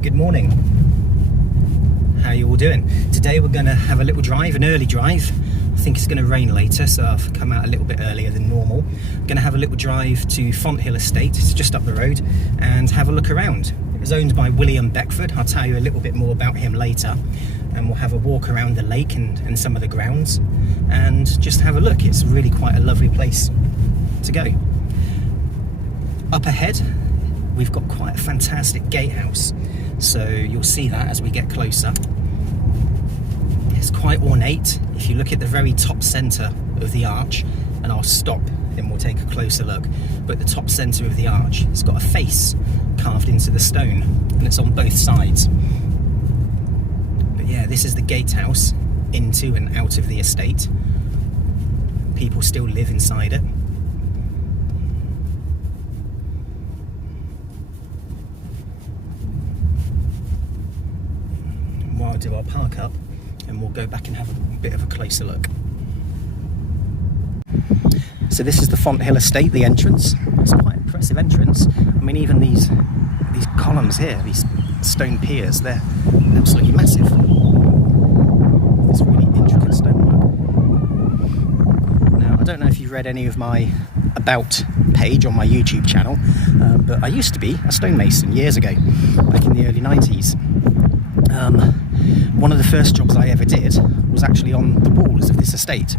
Good morning. How are you all doing? Today we're going to have a little drive, an early drive. I think it's going to rain later, so I've come out a little bit earlier than normal. I'm going to have a little drive to Fonthill Estate, it's just up the road, and have a look around. It was owned by William Beckford. I'll tell you a little bit more about him later. And we'll have a walk around the lake and some of the grounds and just have a look. It's really quite a lovely place to go. Up ahead, we've got quite a fantastic gatehouse. So you'll see that as we get closer. It's quite ornate. If you look at the very top centre of the arch, and I'll stop and we'll take a closer look, but the top centre of the arch, it's got a face carved into the stone, and it's on both sides. But yeah, this is the gatehouse into and out of the estate. People still live inside it. What I'll do, I'll park up and we'll go back and have a bit of a closer look. So this is the Fonthill Estate, the entrance. It's quite an impressive entrance. I mean, even these columns here, these stone piers, they're absolutely massive. It's really intricate stonework. Now, I don't know if you've read any of my About page on my YouTube channel, but I used to be a stonemason years ago, back in the early 90s. One of the first jobs I ever did was actually on the walls of this estate.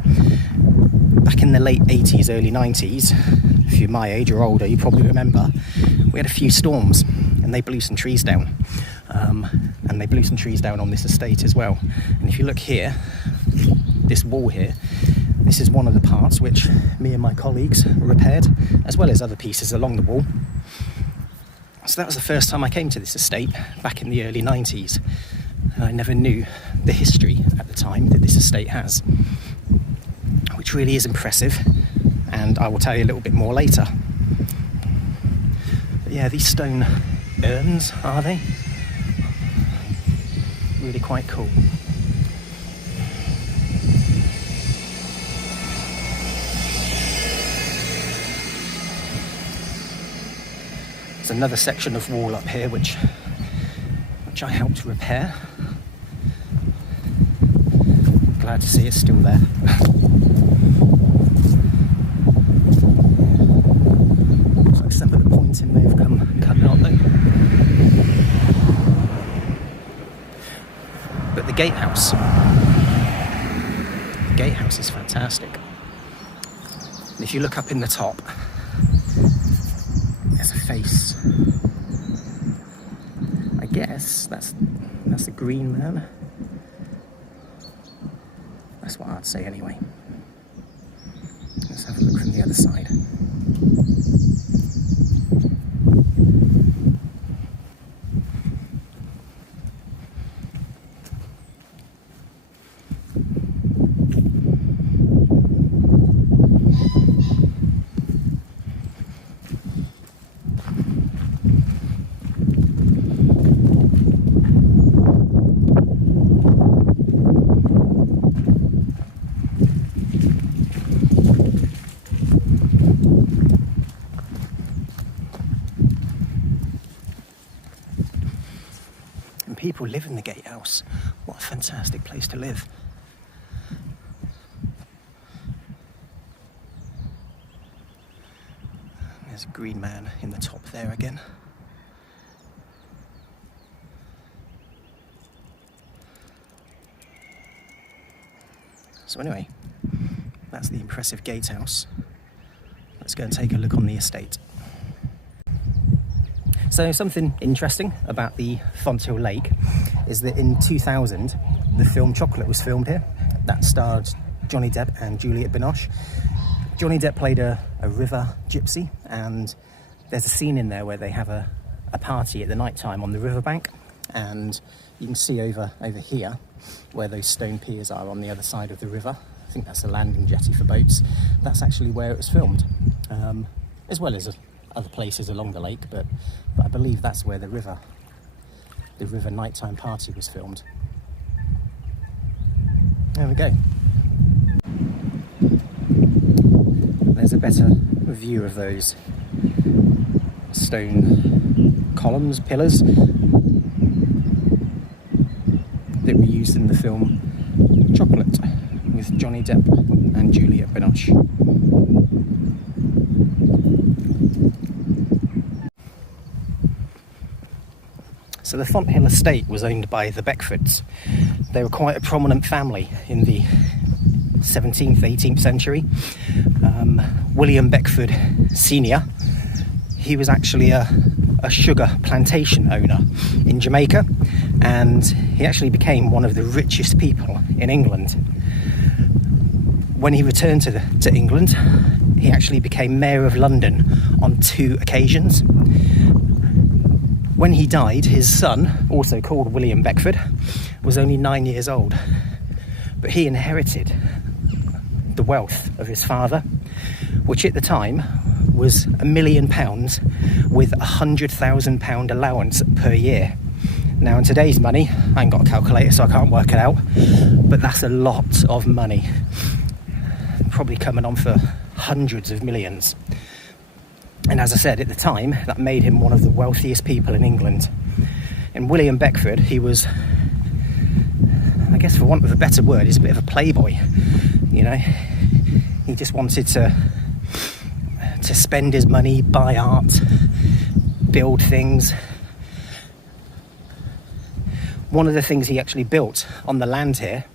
Back in the late 80s, early 90s, if you're my age or older, you probably remember, we had a few storms and they blew some trees down. And they blew some trees down on this estate as well. And if you look here, this wall here, this is one of the parts which me and my colleagues repaired, as well as other pieces along the wall. So that was the first time I came to this estate back in the early 90s. And I never knew the history at the time that this estate has, which really is impressive, and I will tell you a little bit more later. But yeah, these stone urns, are they? Really quite cool. There's another section of wall up here which I helped repair. Glad to see it's still there. Looks like some of the pointing may have come cut out though. But the gatehouse is fantastic. And if you look up in the top, there's a face. I guess that's the Green Man. That's what I'd say anyway. Let's have a look from the other side. People live in the gatehouse. What a fantastic place to live. There's a Green Man in the top there again. So anyway, that's the impressive gatehouse. Let's go and take a look on the estate. So something interesting about the Fonthill Lake is that in 2000, the film Chocolate was filmed here. That starred Johnny Depp and Juliette Binoche. Johnny Depp played a river gypsy, and there's a scene in there where they have a party at the night time on the riverbank, and you can see over here where those stone piers are on the other side of the river. I think that's a landing jetty for boats. That's actually where it was filmed, as well as other places along the lake, but I believe that's where the river nighttime party was filmed. There we go. There's a better view of those stone columns, pillars. that were used in the film Chocolate with Johnny Depp and Juliette Binoche. So the Fonthill estate was owned by the Beckfords. They were quite a prominent family in the 17th, 18th century. William Beckford Sr., he was actually a sugar plantation owner in Jamaica, and he actually became one of the richest people in England. When he returned to England, he actually became Mayor of London on 2 occasions. When he died, his son, also called William Beckford, was only 9 years old, but he inherited the wealth of his father, which at the time was £1 million with £100,000 allowance per year. Now in today's money, I ain't got a calculator so I can't work it out, but that's a lot of money, probably coming on for hundreds of millions. And as I said, at the time, that made him one of the wealthiest people in England. And William Beckford, he was, I guess for want of a better word, he's a bit of a playboy, you know. He just wanted to spend his money, buy art, build things. One of the things he actually built on the land here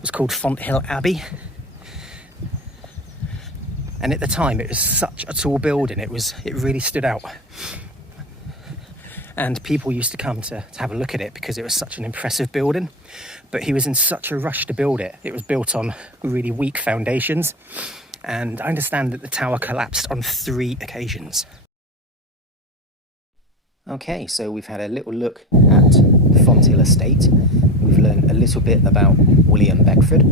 was called Fonthill Abbey. And at the time, it was such a tall building, it really stood out. And people used to come to have a look at it because it was such an impressive building. But he was in such a rush to build it. It was built on really weak foundations. And I understand that the tower collapsed on 3 occasions. Okay, so we've had a little look at the Fonthill estate. We've learned a little bit about William Beckford.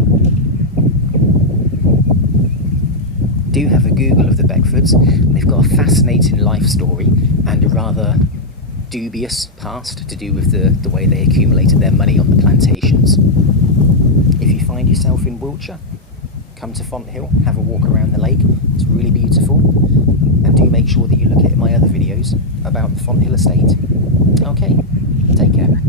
Do have a Google of the Beckfords. They've got a fascinating life story and a rather dubious past to do with the way they accumulated their money on the plantations. If you find yourself in Wiltshire, come to Fonthill, have a walk around the lake. It's really beautiful. And do make sure that you look at my other videos about the Fonthill estate. Okay, take care.